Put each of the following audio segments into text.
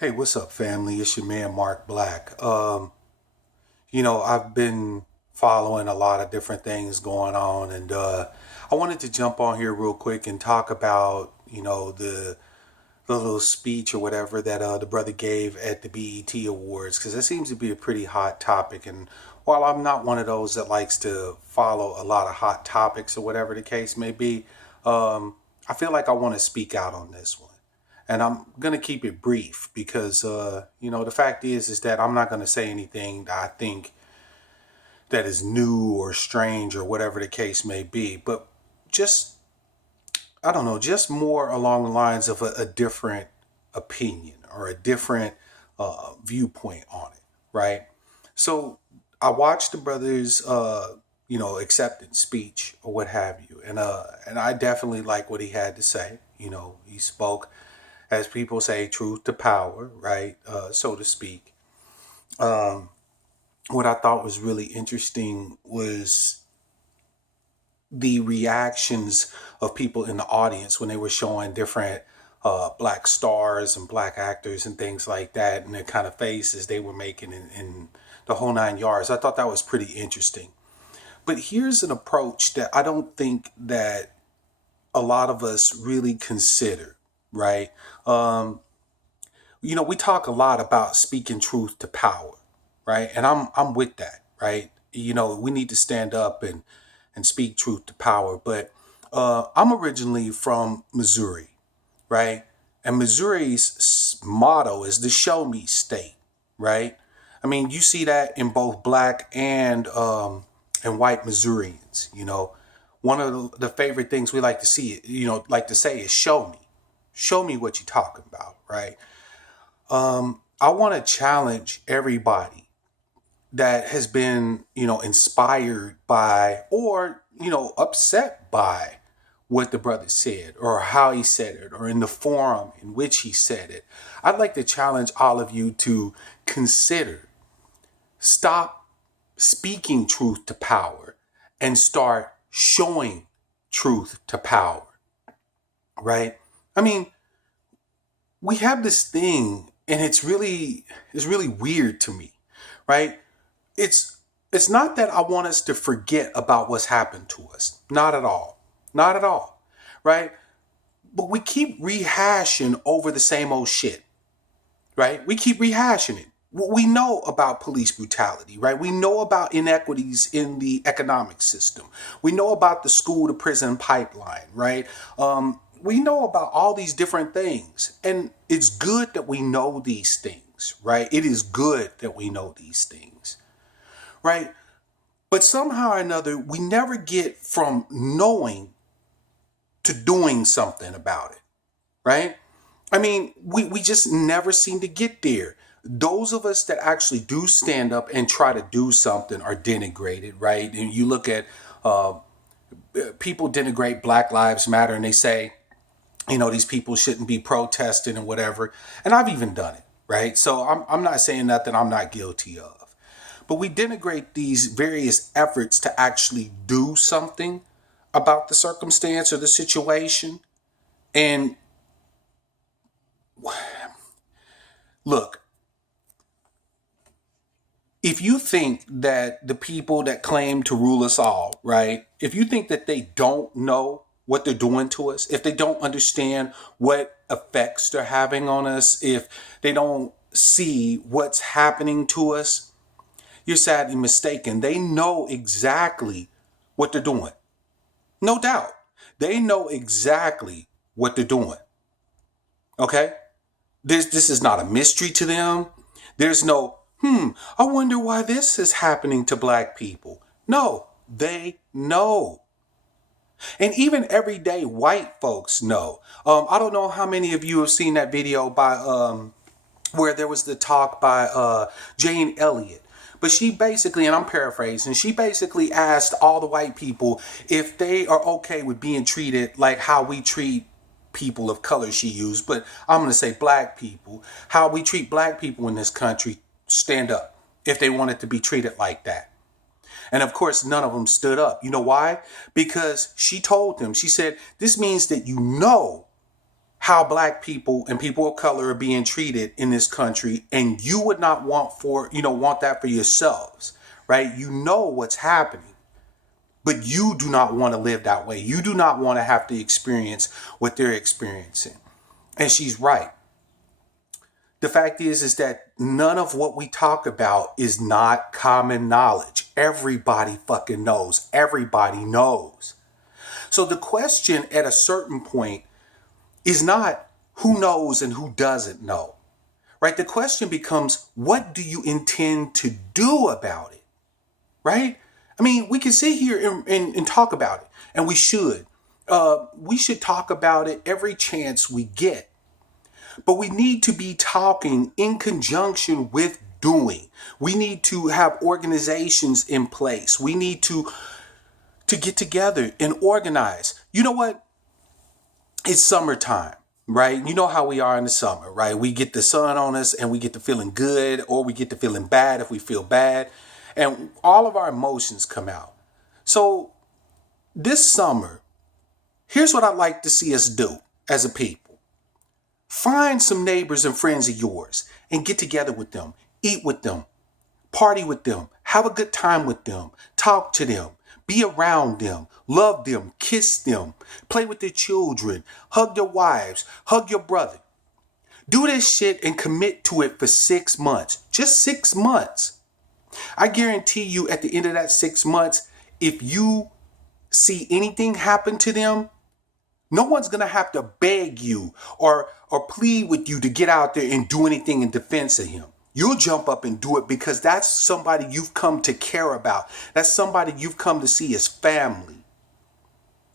Hey, what's up, family? It's your man, Mark Black. I've been following a lot of different things going on, and I wanted to jump on here real quick and talk about, the little speech or whatever that the brother gave at the BET Awards, because it seems to be a pretty hot topic. And while I'm not one of those that likes to follow a lot of hot topics or whatever the case may be, I feel like I want to speak out on this one. And I'm going to keep it brief because, the fact is that I'm not going to say anything that I think that is new or strange or whatever the case may be. But just, I don't know, just more along the lines of a different opinion or a different viewpoint on it, right? So I watched the brother's, acceptance speech or what have you. And I definitely like what he had to say. He spoke, as people say, truth to power, right? So to speak. What I thought was really interesting was the reactions of people in the audience when they were showing different black stars and black actors and things like that, and the kind of faces they were making in the whole 9 yards. I thought that was pretty interesting. But here's an approach that I don't think that a lot of us really consider, right? We talk a lot about speaking truth to power, right? And I'm with that, right? We need to stand up and speak truth to power. But I'm originally from Missouri, right? And Missouri's motto is the show me state, right? I mean, you see that in both black and white Missourians. One of the favorite things we like to see, like to say is show me what you're talking about, right? I want to challenge everybody that has been, inspired by or, upset by what the brother said or how he said it or in the forum in which he said it. I'd like to challenge all of you to consider, stop speaking truth to power and start showing truth to power, right? I mean, we have this thing and it's really weird to me, right? It's not that I want us to forget about what's happened to us. Not at all. Not at all. Right? But we keep rehashing over the same old shit. Right? We keep rehashing it. We know about police brutality, right? We know about inequities in the economic system. We know about the school to prison pipeline, right? We know about all these different things. And it's good that we know these things, right? It is good that we know these things, right? But somehow or another, we never get from knowing to doing something about it, right? I mean, we just never seem to get there. Those of us that actually do stand up and try to do something are denigrated, right? And you look at people denigrate Black Lives Matter and they say, these people shouldn't be protesting and whatever. And I've even done it, right? So I'm not saying nothing I'm not guilty of. But we denigrate these various efforts to actually do something about the circumstance or the situation. And look, if you think that the people that claim to rule us all, right, if you think that they don't know what they're doing to us, if they don't understand what effects they're having on us, if they don't see what's happening to us, you're sadly mistaken. They know exactly what they're doing. No doubt. They know exactly what they're doing. Okay? This is not a mystery to them. There's no, I wonder why this is happening to black people. No, they know. And even everyday white folks know. I don't know how many of you have seen that video by where there was the talk by Jane Elliott. But she basically, and I'm paraphrasing, she basically asked all the white people if they are okay with being treated like how we treat people of color, she used, but I'm going to say black people, how we treat black people in this country, stand up if they wanted to be treated like that. And of course, none of them stood up. You know why? Because she told them, she said, this means that you know how black people and people of color are being treated in this country, and you would not want that for yourselves, right? You know what's happening, but you do not want to live that way. You do not want to have to experience what they're experiencing. And she's right. The fact is that none of what we talk about is not common knowledge. Everybody fucking knows. Everybody knows. So the question at a certain point is not who knows and who doesn't know, right? The question becomes, what do you intend to do about it, right? I mean, we can sit here and talk about it, and we should. We should talk about it every chance we get. But we need to be talking in conjunction with doing. We need to have organizations in place. We need to get together and organize. You know what? It's summertime, right? You know how we are in the summer, right? We get the sun on us and we get to feeling good, or we get to feeling bad if we feel bad. And all of our emotions come out. So this summer, here's what I'd like to see us do as a people. Find some neighbors and friends of yours and get together with them, eat with them, party with them, have a good time with them, talk to them, be around them, love them, kiss them, play with their children, hug their wives, hug your brother. Do this shit and commit to it for 6 months, just 6 months. I guarantee you at the end of that 6 months, if you see anything happen to them, no one's going to have to beg you or plead with you to get out there and do anything in defense of him. You'll jump up and do it because that's somebody you've come to care about. That's somebody you've come to see as family.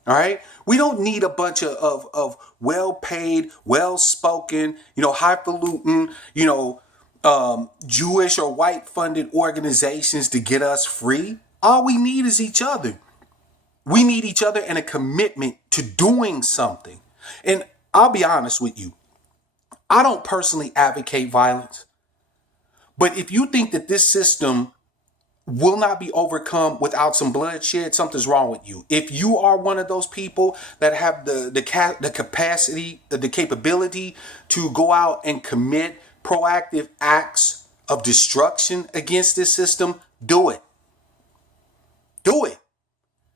All right? We don't need a bunch of well-paid, well-spoken, highfalutin, Jewish or white-funded organizations to get us free. All we need is each other. We need each other and a commitment to doing something. And I'll be honest with you. I don't personally advocate violence. But if you think that this system will not be overcome without some bloodshed, something's wrong with you. If you are one of those people that have the capacity, the capability to go out and commit proactive acts of destruction against this system, do it. Do it.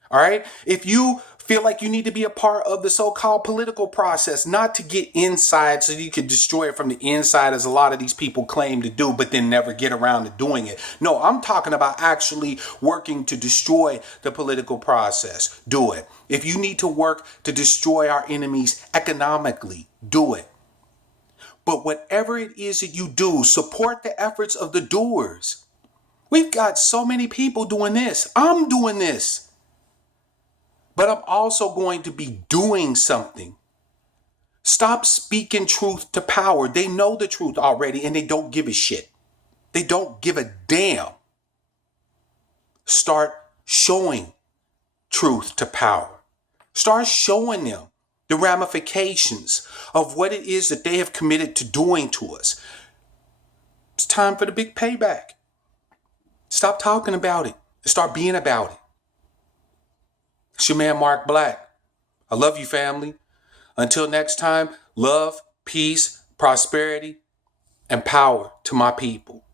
All right. If you feel like you need to be a part of the so-called political process, not to get inside so you can destroy it from the inside, as a lot of these people claim to do, but then never get around to doing it. No, I'm talking about actually working to destroy the political process. Do it. If you need to work to destroy our enemies economically, do it. But whatever it is that you do, support the efforts of the doers. We've got so many people doing this. I'm doing this. But I'm also going to be doing something. Stop speaking truth to power. They know the truth already and they don't give a shit. They don't give a damn. Start showing truth to power. Start showing them the ramifications of what it is that they have committed to doing to us. It's time for the big payback. Stop talking about it and start being about it. It's your man, Mark Black. I love you, family. Until next time, love, peace, prosperity, and power to my people.